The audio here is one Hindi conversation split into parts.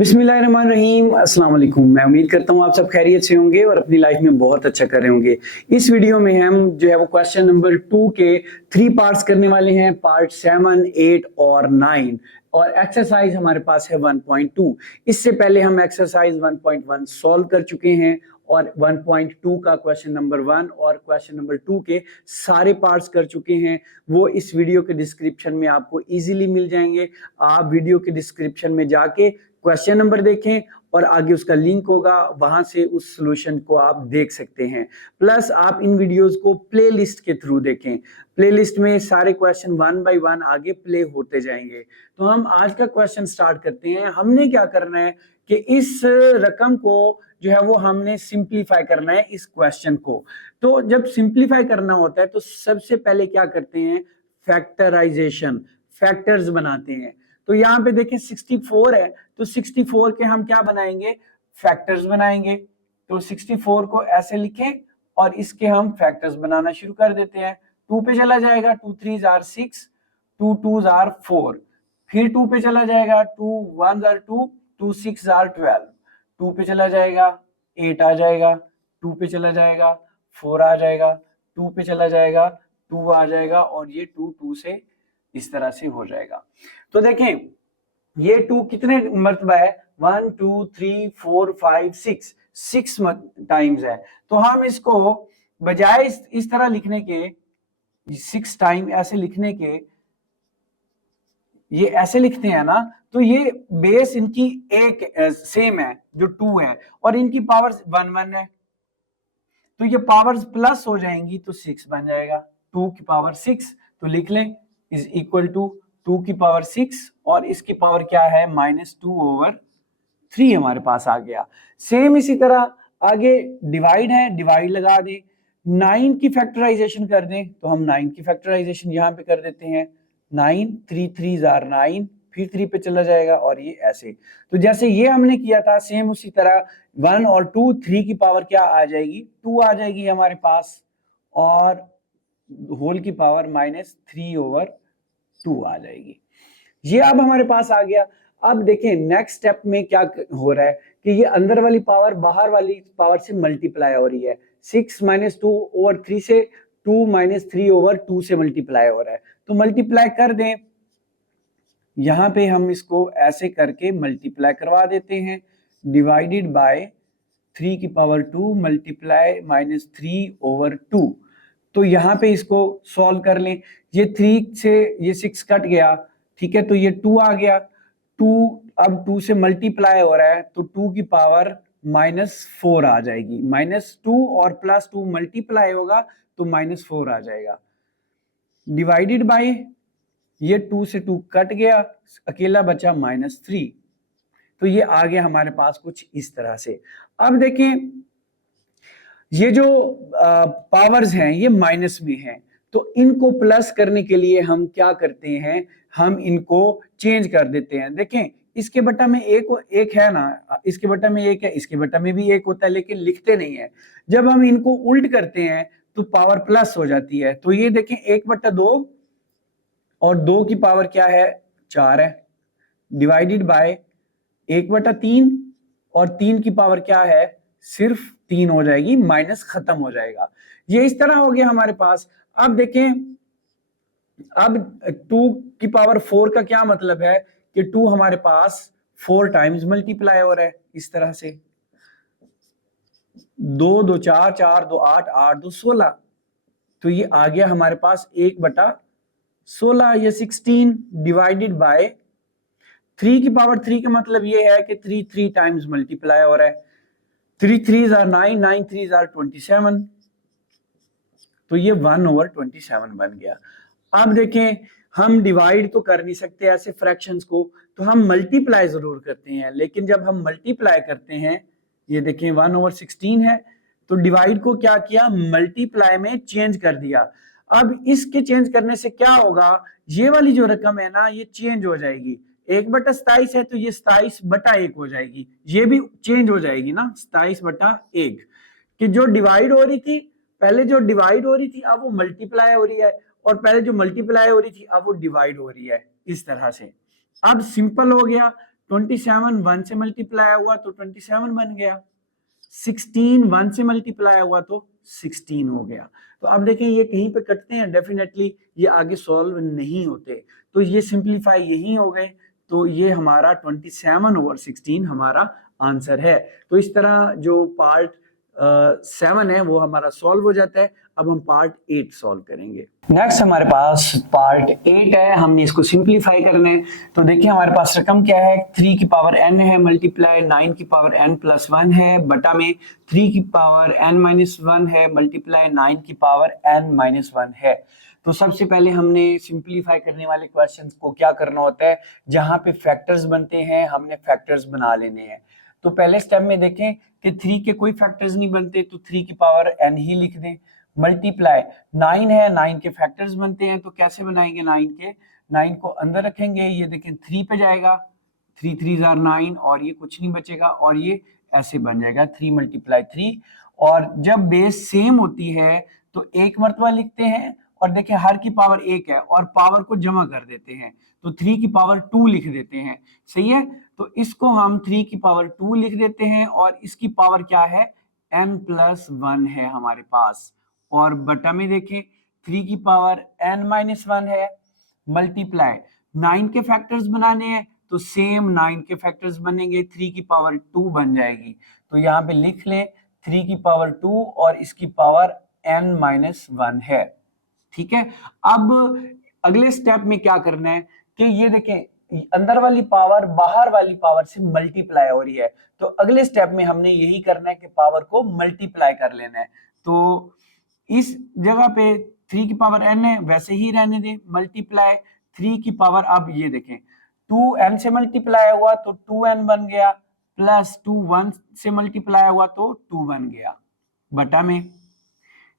बिस्मिल्लाहिर्रहमानिर्रहीम, अस्सलाम वालेकुम। मैं उम्मीद करता हूँ आप सब खैरियत से होंगे और अपनी लाइफ में बहुत अच्छा कर रहे होंगे। इस वीडियो में हम जो है वो क्वेश्चन नंबर 2 के 3 पार्ट्स करने वाले हैं, पार्ट 7, 8 और 9, और एक्सरसाइज हमारे पास है 1.2। इससे पहले हम एक्सरसाइज 1.1 सॉल्व कर चुके हैं और 1.2 का क्वेश्चन नंबर 1 और क्वेश्चन नंबर 2 के सारे पार्ट्स कर चुके हैं। वो इस वीडियो के डिस्क्रिप्शन में आपको इजीली मिल जाएंगे। आप वीडियो के डिस्क्रिप्शन में जाके क्वेश्चन नंबर देखें और आगे उसका लिंक होगा, वहां से उस सॉल्यूशन को आप देख सकते हैं। प्लस आप इन वीडियोस को प्लेलिस्ट के थ्रू देखें। प्लेलिस्ट में सारे क्वेश्चन 1 बाय 1 आगे प्ले होते जाएंगे। तो हम आज का क्वेश्चन स्टार्ट करते हैं। हमने क्या करना है कि इस रकम को जो है वो हमने सिंप्लीफाई करना है, इस क्वेश्चन को। तो जब सिंप्लीफाई करना होता है तो सबसे पहले क्या करते हैं, फैक्टराइजेशन, फैक्टर्स बनाते हैं। तो यहाँ पे देखें 64 है, तो 64 के हम क्या बनाएंगे, फैक्टर्स बनाएंगे। तो 64 को ऐसे लिखें और इसके हम फैक्टर्स बनाना शुरू कर देते हैं। 2 पे चला जाएगा, 2 3 आर 6, 2 2 आर 4, फिर 2 पे चला जाएगा, 2 1 आर 2, 2 6 आर 12, 2 पे चला जाएगा 8 आ जाएगा, 2 पे चला जाएगा 4 आ जाएगा, 2 पे चला जाएगा 2 आ जाएगा, और ये 2 2 से इस तरह से हो जाएगा। तो देखें ये 2 कितने मर्तबा है, 1 2 3 4 5 6 टाइम्स है। तो हम इसको बजाय इस तरह लिखने के, 6 टाइम ऐसे लिखने के, ये ऐसे लिखते हैं ना, तो ये बेस इनकी एक सेम है जो 2 है, और इनकी पावर्स 1 1 है, तो ये पावर्स प्लस हो जाएंगी तो 6 बन जाएगा। 2 की पावर 6 तो लिख लें इज इक्वल टू 2 की पावर 6 और इसकी पावर क्या है, -2/3 हमारे पास आ गया। सेम इसी तरह आगे डिवाइड है, डिवाइड लगा दें। 9 की फैक्टराइजेशन कर दें, तो हम 9 की फैक्टराइजेशन यहाँ पे कर देते हैं। 9 3 3 आर 9, फिर 3 पे चला जाएगा, और ये ऐसे। तो जैसे ये हमने किया था सेम उसी तरह 1 और 2, 3 की पावर क्या आ जाएगी, 2 आ जाएगी हमारे पास, और होल की पावर -3/2 आ जाएगी। ये अब हमारे पास आ गया। अब देखें नेक्स्ट स्टेप में क्या हो रहा है कि ये अंदर वाली पावर बाहर वाली पावर से मल्टीप्लाई हो रही है। 6 -2/3 से 2 -3/2 से मल्टीप्लाई हो रहा है, तो मल्टीप्लाई कर दें। यहां पे हम इसको ऐसे करके मल्टीप्लाई करवा देते हैं, डिवाइडेड बाय 3 की पावर 2 मल्टीप्लाई -3/2। तो यहाँ पे इसको सॉल्व कर लें। ये 3 से ये 6 कट गया, ठीक है, तो ये 2 आ गया। 2 अब 2 से मल्टीप्लाई हो रहा है, तो 2 की पावर -4 आ जाएगी। -2 और +2 मल्टीप्लाई होगा तो -4 आ जाएगा। डिवाइडेड बाय ये 2 से 2 कट गया, अकेला बचा -3। तो ये आ गया हमारे पास कुछ इस तरह से। अब देखें ये जो पावर्स हैं ये माइनस में हैं, तो इनको प्लस करने के लिए हम क्या करते हैं, हम इनको चेंज कर देते हैं। देखें इसके बटा में एक है ना, इसके बटा में एक है, इसके बटा में भी एक होता है, लेकिन लिखते नहीं है। जब हम इनको उल्ट करते हैं तो पावर प्लस हो जाती है। तो ये देखें 1/2 और 2 की पावर क्या है, 4 है, डिवाइडेड बाय 1/3 और 3 की पावर क्या है, सिर्फ 3 हो जाएगी, माइनस खत्म हो जाएगा। ये इस तरह हो गया हमारे पास। अब देखें, अब 2 की पावर 4 का क्या मतलब है कि 2 हमारे पास 4 टाइम्स मल्टीप्लाई हो रहा है, इस तरह से 2 2 4 4 2 8 8 2 16। तो ये आ गया हमारे पास 1/16 या 16, डिवाइडेड बाय 3 की पावर 3 का मतलब ये है कि 3 टाइम्स मल्टीप्लाई हो रहा है। 3 3 आर 9, 9 3 आर 27, तो ये 1/27 बन गया। अब देखें हम डिवाइड तो कर नहीं सकते ऐसे फ्रैक्शंस को, तो हम मल्टीप्लाई जरूर करते हैं। लेकिन जब हम मल्टीप्लाई करते हैं, ये देखें 1/16 है, तो डिवाइड को क्या किया, मल्टीप्लाई में चेंज कर दिया। अब इसके चेंज करने से क्या होगा, ये वाली जो रकम है ना ये चेंज हो जाएगी। 1/27 है तो ये 27/1 हो जाएगी, ये भी चेंज हो जाएगी ना, 27/1, कि जो डिवाइड हो रही थी पहले, जो डिवाइड हो रही थी अब वो मल्टीप्लाई हो रही है, और पहले जो मल्टीप्लाई हो रही थी अब वो डिवाइड हो रही है, इस तरह से। अब सिंपल हो गया, 27 1 से मल्टीप्लाई हुआ तो 27 बन गया, 16 1 से मल्टीप्लाई हुआ तो 16 हो गया। तो अब देखें ये कहीं पे कटते हैं, डेफिनेटली ये आगे सॉल्व नहीं होते, तो ये सिंप्लीफाई यही हो गए, तो ये हमारा 27/16 हमारा आंसर है। तो इस तरह जो पार्ट 7 है वो हमारा सॉल्व हो जाता है। अब हम पार्ट 8 सॉल्व करेंगे। नेक्स्ट हमारे पास पार्ट 8 है, हमने इसको सिंप्लीफाई करना है। तो देखिए हमारे पास रकम क्या है, 3 की पावर n है, मल्टीप्लाई 9 की पावर n+1 है, बटा में 3 की पावर n-1 है, मल्टीप्लाई 9 की पावर n-1 है। तो सबसे पहले हमने सिंप्लीफाई करने वाले क्वेश्चंस को क्या करना होता है, जहां पे फैक्टर्स बनते हैं हमने फैक्टर्स बना लेने हैं। तो पहले स्टेप में देखें कि 3 के कोई फैक्टर्स नहीं बनते, तो 3 की पावर n ही लिख दें, मल्टीप्लाई 9 है, 9 के फैक्टर्स बनते हैं, तो कैसे बनाएंगे 9 के, 9 को अंदर रखेंगे, ये देखें 3 पे जाएगा, 3 3 are 9 और ये कुछ नहीं बचेगा और ये ऐसे बन जाएगा 3 × 3। और जब बेस सेम होती है तो एक मर्तबा लिखते हैं और देखें हर की पावर 1 है और पावर को जमा कर देते हैं, तो 3 की पावर 2 लिख देते हैं, सही है। तो इसको हम 3 की पावर 2 लिख देते हैं और इसकी पावर क्या है, n+1 है हमारे पास, और बटा में देखें 3 की पावर n-1 है, मल्टीप्लाई 9 के फैक्टर्स बनाने हैं तो सेम 9 के फैक्टर्स बनेंगे, 3 की पावर 2 बन जाएगी, तो यहाँ पे लिख लें 3 की पावर 2 और इसकी पावर n-1 है, ठीक है। अब अगले स्टेप में क्या करना है कि ये देखें अंदर वाली पावर बाहर वाली पावर से मल्टीप्लाई हो रही है, तो अगले स्टेप में हमने यही करना है कि पावर को मल्टीप्लाई कर लेना है। तो इस जगह पे 3 की पावर n है वैसे ही रहने दें, मल्टीप्लाई 3 की पावर, अब ये देखें 2n से मल्टीप्लाई हुआ तो 2n बन गया, प्लस 2 1 से मल्टीप्लाई हुआ तो 2 बन गया, बटा में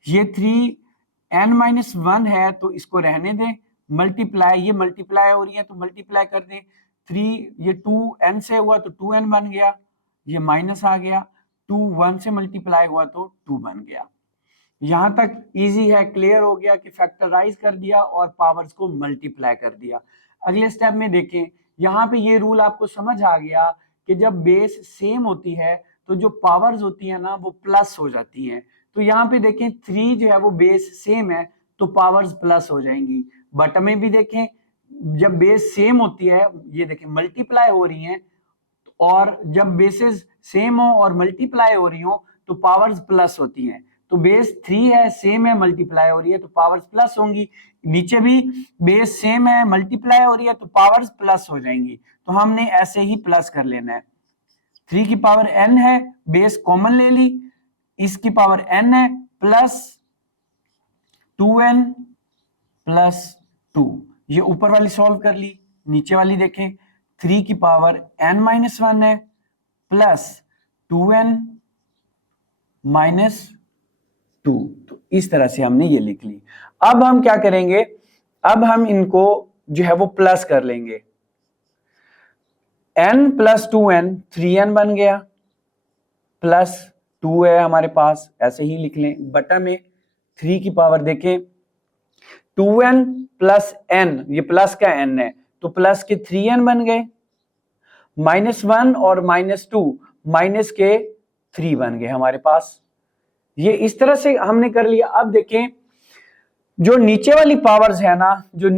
ये 3n-1 है तो इसको रहने दें, मल्टीप्लाई ये मल्टीप्लाई हो रही है तो मल्टीप्लाई कर दें, 3 ये 2n से हुआ तो 2n बन गया, ये माइनस आ गया, 2 1 से मल्टीप्लाई हुआ तो 2 बन गया। यहां तक इजी है, क्लियर हो गया कि फैक्टराइज कर दिया और पावर्स को मल्टीप्लाई कर दिया। अगले स्टेप में देखें, यहाँ पे ये रूल आपको समझ आ गया कि जब बेस सेम होती है तो जो पावर्स होती है ना वो प्लस हो जाती हैं। तो यहाँ पे देखें 3 जो है वो बेस सेम है तो पावर्स प्लस हो जाएंगी, बट में भी देखें जब बेस सेम होती है, ये देखें मल्टीप्लाई हो रही हैं, और जब बेसेस सेम हो और मल्टीप्लाई हो रही हो तो पावर्स प्लस होती हैं। तो बेस 3 है, सेम है, मल्टीप्लाई हो रही है तो पावर्स प्लस होंगी, नीचे भी बेस सेम है, मल्टीप्लाई हो रही है तो पावर्स प्लस हो जाएंगी, तो हमने ऐसे ही प्लस कर लेना है। 3 की पावर n है, बेस कॉमन ले ली, इसकी पावर n है, प्लस 2n प्लस 2, ये ऊपर वाली सॉल्व कर ली, नीचे वाली देखें 3 की पावर n-1 है, प्लस 2n -2, तो इस तरह से हमने ये लिख ली। अब हम क्या करेंगे, अब हम इनको जो है वो प्लस कर लेंगे, n + 2n 3n बन गया, प्लस 2 है हमारे पास, ऐसे ही लिख लें, बटा में 3 की पावर देखें 2n + n, ये प्लस का n है तो प्लस के 3n बन गए, -1 और -2 माइनस के 3 बन गए हमारे पास। ये इस तरह से हमने कर लिया। अब देखें जो नीचे वाली पावर्स है ना, जो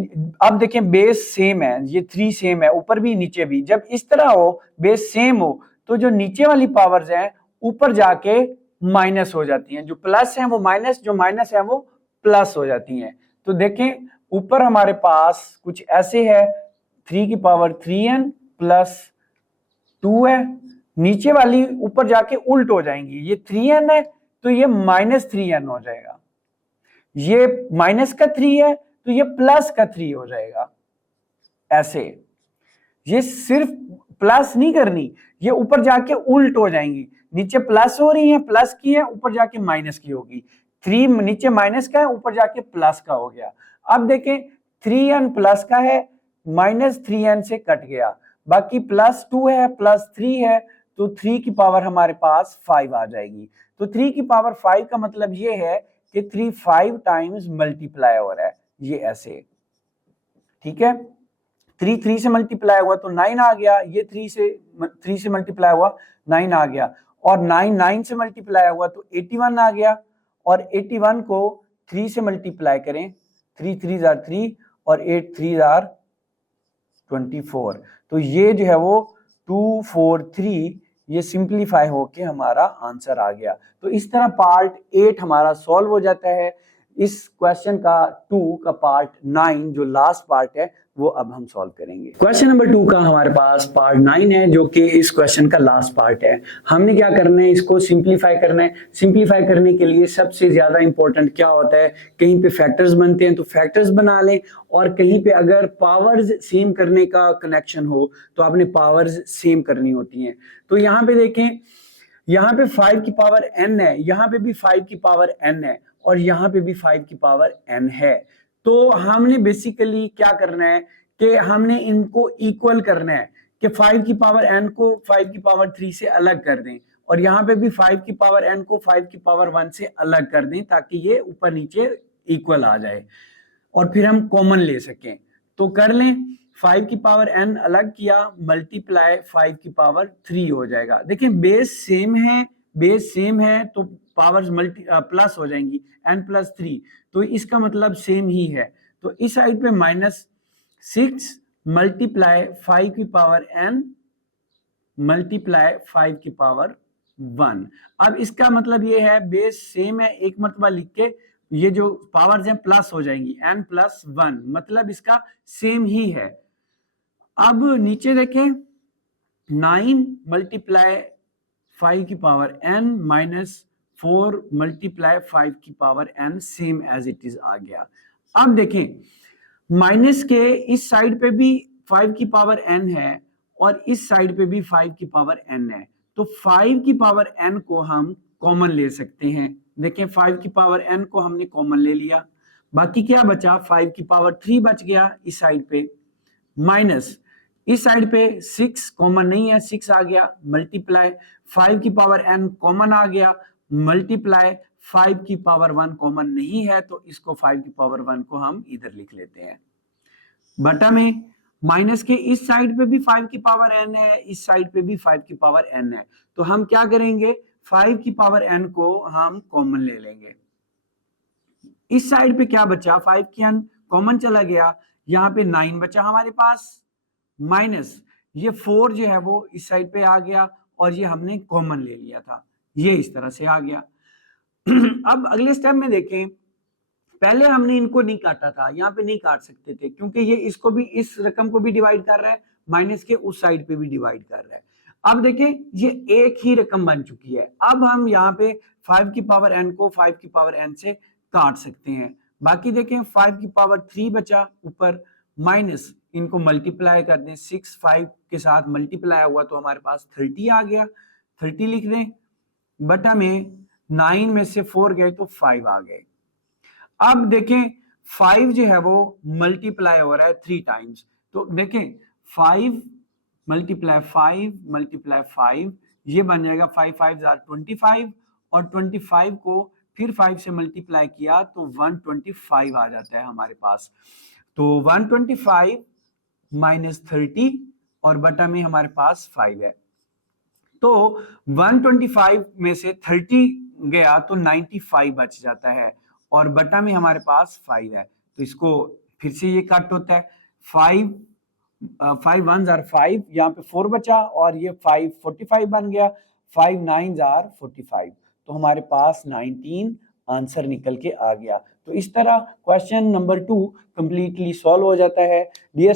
अब देखें बेस सेम है, ये 3 सेम है ऊपर भी नीचे भी, जब इस तरह हो बेस सेम हो तो जो नीचे वाली पावर्स हैं ऊपर जाके माइनस हो जाती हैं, जो प्लस है वो माइनस, जो माइनस है वो प्लस हो जाती हैं। तो देखें ऊपर हमारे पास कुछ ऐसे है, 3 की पावर 3n प्लस 2 है, नीचे वाली ऊपर जाके उल्ट हो जाएंगी, ये 3n है तो ये -3n हो जाएगा, ये माइनस का 3 है तो ये प्लस का 3 हो जाएगा, ऐसे। ये सिर्फ प्लस नहीं करनी, ये ऊपर जाके उल्ट हो जाएंगी, नीचे प्लस हो रही है, प्लस की है, ऊपर जाके माइनस की होगी, 3 नीचे माइनस का है, ऊपर जाके प्लस का हो गया। अब देखें 3n प्लस का है, -3n से कट गया, बाकी +2 है, +3 है, तो 3 की पावर हमारे पास 5 आ जाएगी। तो 3 की पावर 5 का मतलब ये है कि 3 5 टाइम्स मल्टीप्लाई हो रहा है, ये ऐसे, ठीक है। 3 से मल्टीप्लाई हुआ तो 9 आ गया, ये 3 से मल्टीप्लाई हुआ 9 आ गया, और 9 से मल्टीप्लाई हुआ तो 81 आ गया, और 81 को 3 से मल्टीप्लाई करें, 3 3 आर 3 और 8 3 आर 24, तो ये जो है वो 243 ये सिंप्लीफाई होके हमारा आंसर आ गया। तो इस तरह पार्ट 8 हमारा सॉल्व हो जाता है। इस क्वेश्चन का 2 का पार्ट 9 जो लास्ट पार्ट है वो अब हम सॉल्व करेंगे। क्वेश्चन नंबर 2 का हमारे पास पार्ट 9 है जो कि इस क्वेश्चन का लास्ट पार्ट है। हमने क्या करना है, इसको सिंप्लीफाई करना है। सिंप्लीफाई करने के लिए सबसे ज्यादा इंपॉर्टेंट क्या होता है, कहीं पे फैक्टर्स बनते हैं तो फैक्टर्स बना लें, और कहीं पे अगर पावर्स सेम करने का कनेक्शन हो तो आपने पावर्स सेम करनी होती हैं। तो यहाँ पे देखें, यहाँ पे 5 की पावर n है, यहाँ पे भी 5 की पावर n है, और यहाँ पे भी 5 की पावर n है। तो हमने बेसिकली क्या करना है कि हमने इनको इक्वल करना है कि 5 की पावर n को 5 की पावर 3 से अलग कर दें, और यहाँ पे भी 5 की पावर n को 5 की पावर 1 से अलग कर दें, ताकि ये ऊपर नीचे इक्वल आ जाए और फिर हम कॉमन ले सकें। तो कर लें, 5 की पावर n अलग किया, मल्टीप्लाई 5 की पावर 3 हो जाएगा। देखिए बेस सेम है तो पावर्स प्लस हो जाएंगी, n+3, तो इसका मतलब सेम ही है। तो इस साइड पे -6 मल्टीप्लाई 5 की पावर n मल्टीप्लाई 5 की पावर 1। अब इसका मतलब ये है बेस सेम है, एक मरतबा लिख के ये जो पावर्स हैं प्लस हो जाएंगी, n+1, मतलब इसका सेम ही है। अब नीचे देखें, 9 मल्टीप्लाई 5 की पावर n -4 मल्टीप्लाई 5 की power n same as it is आ गया। अब देखें, माइनस के इस साइड पे भी 5 की पावर n है और इस साइड पे भी 5 की पावर n है, तो 5 की पावर n को हम कॉमन ले सकते हैं। देखें 5 की पावर n को हमने कॉमन ले लिया, बाकी क्या बचा, 5 की पावर 3 बच गया इस साइड पे, माइनस इस साइड पे 6 कॉमन नहीं है, 6 आ गया, मल्टीप्लाई 5 की पावर n कॉमन आ गया, मल्टीप्लाई 5 की पावर 1 कॉमन नहीं है, तो इसको 5 की पावर 1 को हम इधर लिख लेते हैं। बटा में माइनस के इस साइड पे भी 5 की पावर n है, इस साइड पे भी 5 की पावर n है, तो हम क्या करेंगे, 5 की पावर n को हम कॉमन ले लेंगे। इस साइड पे क्या बचा, 5 की n कॉमन चला गया, यहाँ पे 9 बचा हमारे पास, माइनस ये 4 जो है वो इस साइड पे आ गया और ये हमने कॉमन ले लिया था, ये इस तरह से आ गया। अब अगले स्टेप में देखें, पहले हमने इनको नहीं काटा था, यहाँ पे नहीं काट सकते थे क्योंकि ये इसको भी, इस रकम को भी डिवाइड कर रहा है, माइनस के उस साइड पे भी डिवाइड कर रहा है। अब देखें ये एक ही रकम बन चुकी है, अब हम यहाँ पे 5 की पावर n को 5 की पावर n से काट सकते हैं। बाकी देखें 5 की पावर 3 बचा ऊपर, माइनस इनको मल्टीप्लाई कर दें, 6 5 के साथ मल्टीप्लाई हुआ तो हमारे पास 30 आ गया, 30 लिख दें, बटा में 9 में से 4 गए तो 5 आ गए। अब देखें 5 जो है वो मल्टीप्लाई हो रहा है 3 टाइम्स, तो देखें 5 मल्टीप्लाई 5 ये बन जाएगा 5 5 25, और 25 को फिर 5 से मल्टीप्लाई किया तो 125 आ जाता है हमारे पास। तो 125 माइनस 30 और बटा में हमारे पास 5 है, तो 125 में से 30 गया तो 95 बच जाता है, और बटा में हमारे पास 5 है, तो इसको फिर से ये कट होता है, 5 1 5, यहाँ पे 4 बचा और ये 5 45 बन गया, 5 9 45, तो हमारे पास 19 आंसर निकल के आ गया। तो इस तरह क्वेश्चन नंबर 2 कंप्लीटली सॉल्व हो जाता है। डियर